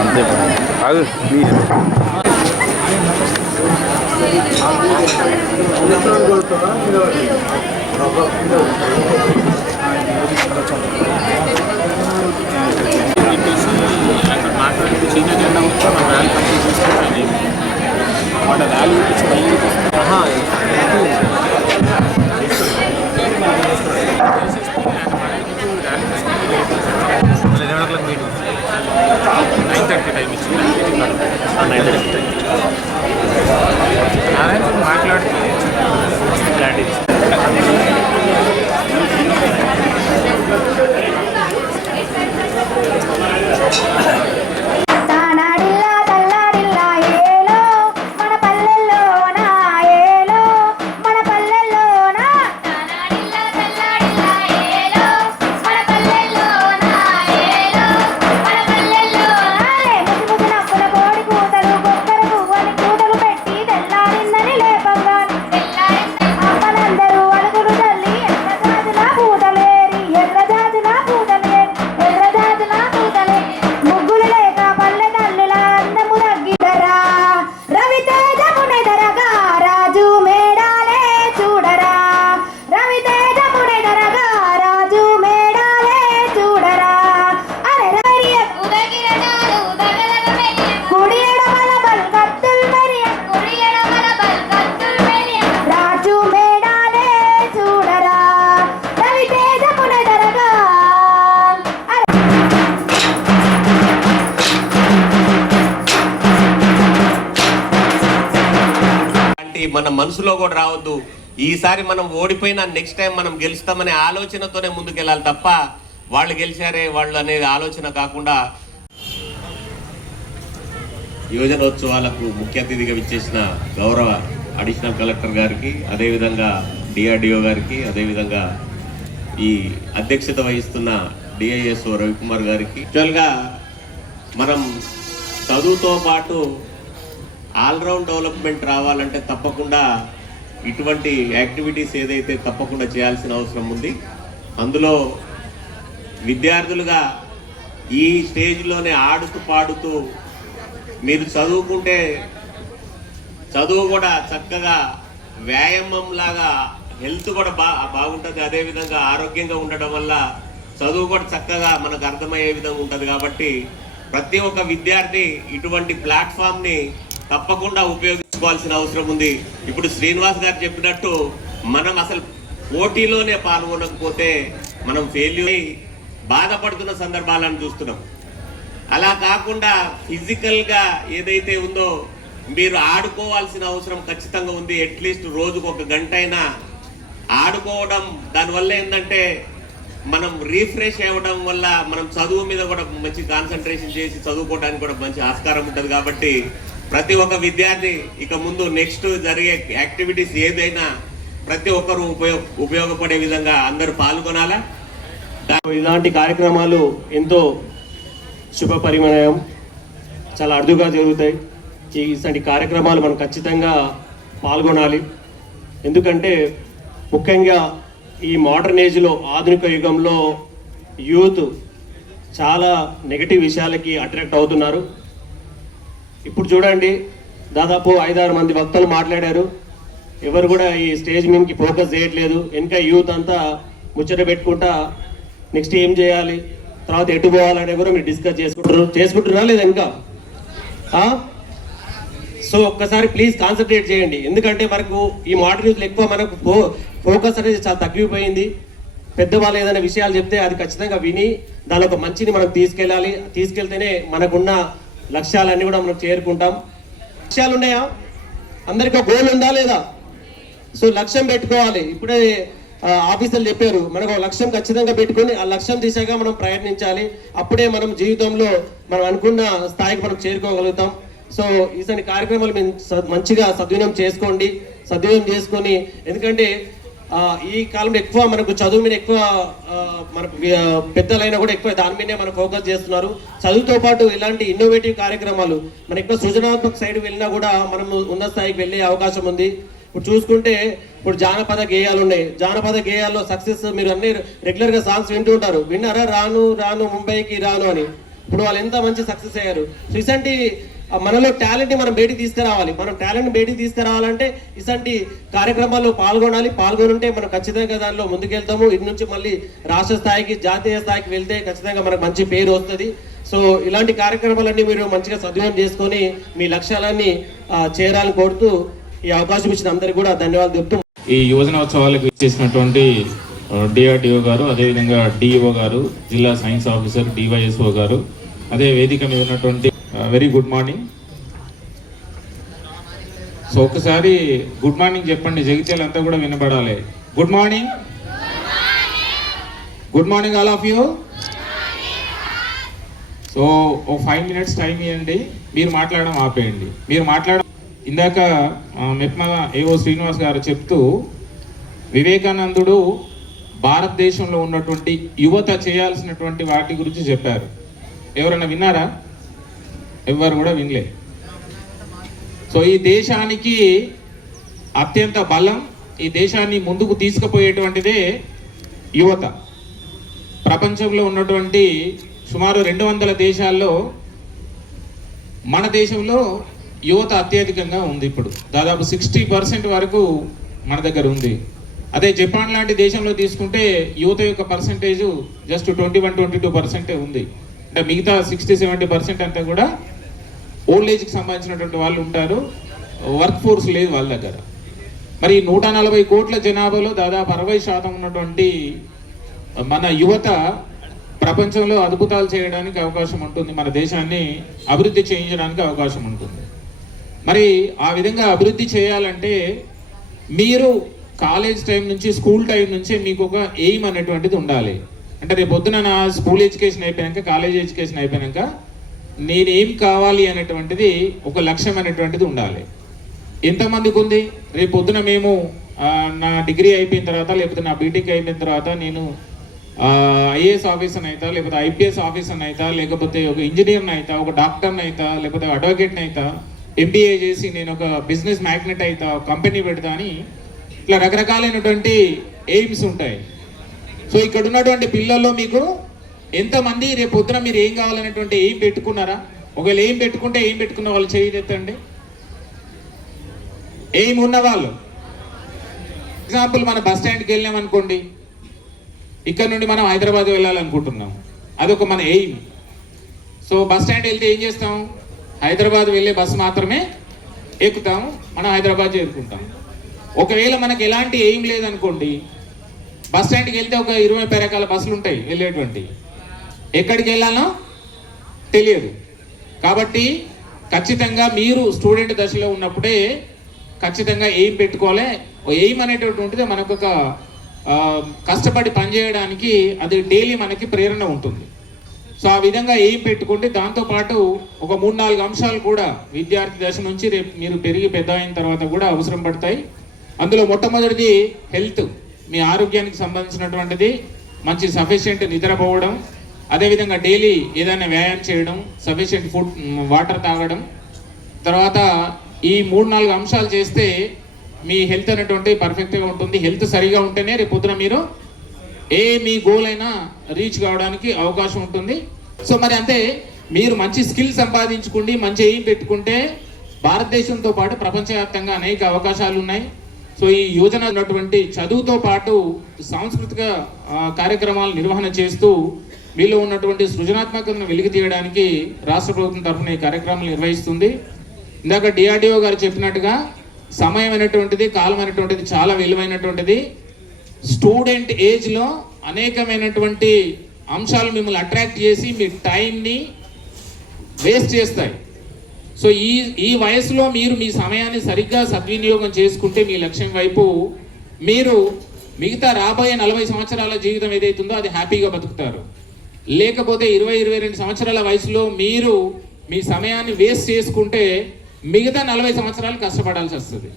అంతే కాదు నీ మన మనసులో కూడా రావద్దు. ఈసారి మనం ఓడిపోయినా నెక్స్ట్ టైం మనం గెలుస్తామనే ఆలోచనతోనే ముందుకెళ్ళాలి తప్ప వాళ్ళు గెలిచారే వాళ్ళు అనేది ఆలోచన కాకుండా యువజనోత్సవాలకు ముఖ్య అతిథిగా విచ్చేసిన గౌరవ అడిషనల్ కలెక్టర్ గారికి అదేవిధంగా డిఆర్డిఓ గారికి అదేవిధంగా ఈ అధ్యక్షత వహిస్తున్న డిఐఎస్ఓ రవికుమార్ గారికి. యాక్చువల్గా మనం చదువుతో పాటు ఆల్రౌండ్ డెవలప్మెంట్ రావాలంటే తప్పకుండా ఇటువంటి యాక్టివిటీస్ ఏదైతే తప్పకుండా చేయాల్సిన అవసరం ఉంది. అందులో విద్యార్థులుగా ఈ స్టేజ్లోనే ఆడుతూ పాడుతూ మీరు చదువుకుంటే చదువు కూడా చక్కగా వ్యాయామం లాగా హెల్త్ కూడా బా బాగుంటుంది. అదేవిధంగా ఆరోగ్యంగా ఉండడం వల్ల చదువు కూడా చక్కగా మనకు అర్థమయ్యే విధంగా ఉంటుంది. కాబట్టి ప్రతి ఒక్క విద్యార్థి ఇటువంటి ప్లాట్ఫామ్ని తప్పకుండా ఉపయోగించుకోవాల్సిన అవసరం ఉంది. ఇప్పుడు శ్రీనివాస్ గారు చెప్పినట్టు మనం అసలు పోటీలోనే పాల్గొనకపోతే మనం ఫెయిల్యూర్ అయి బాధపడుతున్న సందర్భాలను చూస్తున్నాం. అలా కాకుండా ఫిజికల్గా ఏదైతే ఉందో మీరు ఆడుకోవాల్సిన అవసరం ఖచ్చితంగా ఉంది. అట్లీస్ట్ రోజుకు ఒక గంట అయినా ఆడుకోవడం దానివల్ల ఏంటంటే మనం రీఫ్రెష్ అవ్వడం వల్ల మనం చదువు మీద కూడా మంచి కాన్సన్ట్రేషన్ చేసి చదువుకోవడానికి కూడా మంచి ఆస్కారం ఉంటుంది కాబట్టి ప్రతి ఒక్క విద్యార్థి ఇక ముందు నెక్స్ట్ జరిగే యాక్టివిటీస్ ఏదైనా ప్రతి ఒక్కరూ ఉపయోగ ఉపయోగపడే విధంగా అందరూ పాల్గొనాలా? ఇలాంటి కార్యక్రమాలు ఎంతో శుభ పరిమాణం చాలా అరుదుగా జరుగుతాయి. ఇలాంటి కార్యక్రమాలు మనం ఖచ్చితంగా పాల్గొనాలి. ఎందుకంటే ముఖ్యంగా ఈ మోడర్న్ ఏజ్లో ఆధునిక యుగంలో యూత్ చాలా నెగటివ్ విషయాలకి అట్రాక్ట్ అవుతున్నారు. ఇప్పుడు చూడండి దాదాపు ఐదారు మంది వక్తలు మాట్లాడారు. ఎవరు కూడా ఈ స్టేజ్ మీదకి ఫోకస్ చేయట్లేదు. ఇంకా యూత్ అంతా ముచ్చట పెట్టుకుంటా నెక్స్ట్ ఏం చేయాలి? తర్వాత ఎటు పోవాలని కూడా మీరు డిస్కస్ చేసుకుంటారు. చేసుకుంటున్నా లేదా ఇంకా? సో ఒక్కసారి ప్లీజ్ కాన్సన్ట్రేట్ చేయండి. ఎందుకంటే మనకు ఈ మోడల్ యూత్లో ఎక్కువ మనకు ఫో ఫోకస్ అనేది చాలా తగ్గిపోయింది. పెద్దవాళ్ళు ఏదైనా విషయాలు చెప్తే అది ఖచ్చితంగా విని దాని ఒక మంచిని మనం తీసుకెళ్ళాలి. తీసుకెళ్తేనే మనకున్న లక్ష్యాలన్నీ కూడా మనం చేరుకుంటాం. లక్ష్యాలు ఉన్నాయా అందరికీ ఒక గోల్ ఉందా లేదా? సో లక్ష్యం పెట్టుకోవాలి. ఇప్పుడే ఆఫీసర్లు చెప్పారు మనకు లక్ష్యం ఖచ్చితంగా పెట్టుకొని ఆ లక్ష్యం దిశగా మనం ప్రయత్నించాలి. అప్పుడే మనం జీవితంలో మనం అనుకున్న స్థాయికి మనం చేరుకోగలుగుతాం. సో ఈసారి కార్యక్రమాలు మంచిగా సద్వినియోగం చేసుకోండి. సద్వినియోగం చేసుకొని ఎందుకంటే ఈ కాలంలో ఎక్కువ మనకు చదువు మీద ఎక్కువ మన పెద్దలైనా కూడా ఎక్కువ దాని మీదే మనం ఫోకస్ చేస్తున్నారు. చదువుతో పాటు ఇలాంటి ఇన్నోవేటివ్ కార్యక్రమాలు మన ఎక్కువ సృజనాత్మక సైడ్ వెళ్ళినా కూడా మనం ఉన్నత స్థాయికి వెళ్ళే అవకాశం ఉంది. ఇప్పుడు చూసుకుంటే ఇప్పుడు జానపద గేయాలు ఉన్నాయి. జానపద గేయాల్లో సక్సెస్ మీరు అన్ని రెగ్యులర్గా సాంగ్స్ వింటూ ఉంటారు. విన్నారా? రాను రాను ముంబైకి రాను అని. ఇప్పుడు వాళ్ళు ఎంత మంచి సక్సెస్ అయ్యారు. రీసెంట్ మనలో టాలెంట్ని మనం బయటికి తీసుకురావాలి. మనం టాలెంట్ బయటికి తీసుకురావాలంటే ఇసంటి కార్యక్రమాల్లో పాల్గొనాలి. పాల్గొనుంటే మనం ఖచ్చితంగా దానిలో ముందుకెళ్తాము. ఇటు నుంచి మళ్ళీ రాష్ట్ర స్థాయికి జాతీయ స్థాయికి వెళ్తే ఖచ్చితంగా మనకు మంచి పేరు వస్తుంది. సో ఇలాంటి కార్యక్రమాలన్నీ మీరు మంచిగా సద్వినియోగం చేసుకొని మీ లక్ష్యాలన్నీ చేరాలని కోరుతూ ఈ అవకాశం ఇచ్చిన అందరికీ కూడా ధన్యవాదాలు చెప్తూ ఈ యువజనోత్సవాలకు ఇచ్చేసినటువంటి డిఆర్డిఓ గారు అదేవిధంగా డిఈఓ గారు జిల్లా సైన్స్ ఆఫీసర్ డివైఎస్ఓ గారు అదే వేదిక మీద ఉన్నటువంటి వెరీ గుడ్ మార్నింగ్ సో ఒకసారి గుడ్ మార్నింగ్ చెప్పండి. జగిత్యాల అంతా కూడా వినబడాలి. Good morning good morning all of you so oh five minutes time ఇవ్వండి. మీరు మాట్లాడడం ఆపేయండి. మీరు మాట్లాడ ఇందాక ఆ, మెప్మ ఏవో శ్రీనివాస్ గారు చెప్తూ వివేకానందుడు భారతదేశంలో ఉన్నటువంటి యువత చేయాల్సినటువంటి వాటి గురించి చెప్పారు. ఎవరైనా విన్నారా? ఎవరు కూడా వినలే. సో ఈ దేశానికి అత్యంత బలం ఈ దేశాన్ని ముందుకు తీసుకుపోయేటువంటిదే యువత. ప్రపంచంలో ఉన్నటువంటి సుమారు రెండు వందల దేశాల్లో మన దేశంలో యువత అత్యధికంగా ఉంది ఇప్పుడు. దాదాపు సిక్స్టీ పర్సెంట్ వరకు మన దగ్గర ఉంది. అదే జపాన్ లాంటి దేశంలో తీసుకుంటే యువత యొక్క percentage just twenty one twenty two పర్సెంటే ఉంది. అంటే మిగతా సిక్స్టీ సెవెంటీ పర్సెంట్ అంతా కూడా ఓల్డ్ ఏజ్కి సంబంధించినటువంటి వాళ్ళు ఉంటారు. వర్క్ ఫోర్స్ లేదు వాళ్ళ దగ్గర. మరి నూట నలభై కోట్ల జనాభాలో దాదాపు అరవై శాతం ఉన్నటువంటి మన యువత ప్రపంచంలో అద్భుతాలు చేయడానికి అవకాశం ఉంటుంది. మన దేశాన్ని అభివృద్ధి చేయించడానికి అవకాశం ఉంటుంది. మరి ఆ విధంగా అభివృద్ధి చేయాలంటే మీరు కాలేజ్ టైం నుంచి స్కూల్ టైం నుంచి మీకు ఒక ఎయిమ్ అనేటువంటిది ఉండాలి. అంటే రేపు పొద్దున నా స్కూల్ ఎడ్యుకేషన్ అయిపోయాక కాలేజ్ ఎడ్యుకేషన్ అయిపోయాక నేను ఏం కావాలి అనేటువంటిది ఒక లక్ష్యం అనేటువంటిది ఉండాలి. ఎంతమందికి ఉంది రేపు పొద్దున మేము నా డిగ్రీ అయిపోయిన తర్వాత లేకపోతే నా బీటెక్ అయిపోయిన తర్వాత నేను ఐఏఎస్ ఆఫీసర్ని అవుతా లేకపోతే ఐపీఎస్ ఆఫీసర్ని అవుతా లేకపోతే ఒక ఇంజనీర్ని అవుతా ఒక డాక్టర్ని అవుతా లేకపోతే అడ్వకేట్ని అవుతా ఎంబీఏ చేసి నేను ఒక బిజినెస్ మ్యాగ్నెట్ అవుతా కంపెనీ పెడతా అని ఇట్లా రకరకాలైనటువంటి ఎయిమ్స్ ఉంటాయి. సో ఇక్కడ ఉన్నటువంటి పిల్లల్లో మీకు ఎంతమంది రేపు పొద్దున మీరు ఏం కావాలనేటువంటి ఏం పెట్టుకున్నారా? ఒకవేళ ఏం పెట్టుకుంటే ఏం పెట్టుకున్న వాళ్ళు చేయలేదండి ఏం ఉన్నవాళ్ళు ఎగ్జాంపుల్ మన బస్ స్టాండ్కి వెళ్ళాం అనుకోండి. ఇక్కడ నుండి మనం హైదరాబాద్ వెళ్ళాలనుకుంటున్నాం. అదొక మన ఎయిమ్ సో బస్ స్టాండ్ వెళ్తే ఏం చేస్తాం? హైదరాబాద్ వెళ్ళే బస్సు మాత్రమే ఎక్కుతాం. మనం హైదరాబాద్ చేరుకుంటాం. ఒకవేళ మనకి ఎలాంటి ఎయిమ్ లేదనుకోండి బస్ స్టాండ్కి వెళ్తే ఒక ఇరవై ముప్పై రకాల బస్సులు ఉంటాయి వెళ్ళేటువంటి. ఎక్కడికి వెళ్ళాలో తెలియదు. కాబట్టి ఖచ్చితంగా మీరు స్టూడెంట్ దశలో ఉన్నప్పుడే ఖచ్చితంగా ఎయిమ్ పెట్టుకోవాలి? ఎయిమ్ అనేటటువంటిది మనకు ఒక కష్టపడి పనిచేయడానికి అది డైలీ మనకి ప్రేరణ ఉంటుంది. సో ఆ విధంగా ఎయిమ్ పెట్టుకుంటే దాంతోపాటు ఒక మూడు నాలుగు అంశాలు కూడా విద్యార్థి దశ నుంచి రేపు మీరు పెరిగి పెద్ద అయిన తర్వాత కూడా అవసరం పడతాయి. అందులో మొట్టమొదటిది హెల్త్. మీ ఆరోగ్యానికి సంబంధించినటువంటిది మంచి సఫిషియెంట్ నిద్రపోవడం అదేవిధంగా డైలీ ఏదైనా వ్యాయామం చేయడం సఫిషియెంట్ ఫుడ్ వాటర్ తాగడం. తర్వాత ఈ మూడు నాలుగు అంశాలు చేస్తే మీ హెల్త్ అనేటువంటి పర్ఫెక్ట్గా ఉంటుంది. హెల్త్ సరిగా ఉంటేనే రేపు పొద్దున మీరు ఏ మీ గోల్ అయినా రీచ్ కావడానికి అవకాశం ఉంటుంది. సో మరి అంతే మీరు మంచి స్కిల్ సంపాదించుకోండి మంచి ఎయిమ్ పెట్టుకుంటే భారతదేశంతో పాటు ప్రపంచవ్యాప్తంగా అనేక అవకాశాలు ఉన్నాయి. సో ఈ యోజన ఉన్నటువంటి చదువుతో పాటు సాంస్కృతిక కార్యక్రమాలు నిర్వహణ చేస్తూ మీలో ఉన్నటువంటి సృజనాత్మకతను వెలికి తీయడానికి రాష్ట్ర ప్రభుత్వం తరఫున ఈ కార్యక్రమాలు నిర్వహిస్తుంది. ఇందాక డిఆర్డిఓ గారు చెప్పినట్టుగా సమయం అనేటువంటిది కాలం అనేటువంటిది చాలా విలువైనటువంటిది. స్టూడెంట్ ఏజ్లో అనేకమైనటువంటి అంశాలు మిమ్మల్ని అట్రాక్ట్ చేసి మీ టైంని వేస్ట్ చేస్తాయి. సో ఈ ఈ వయసులో మీరు మీ సమయాన్ని సరిగ్గా సద్వినియోగం చేసుకుంటే మీ లక్ష్యం వైపు మీరు మిగతా రాబోయే నలభై సంవత్సరాల జీవితం ఏదైతుందో అది హ్యాపీగా బతుకుతారు. లేకపోతే ఇరవై ఇరవై రెండు సంవత్సరాల వయసులో మీరు మీ సమయాన్ని వేస్ట్ చేసుకుంటే మిగతా నలభై సంవత్సరాలు కష్టపడాల్సి వస్తుంది.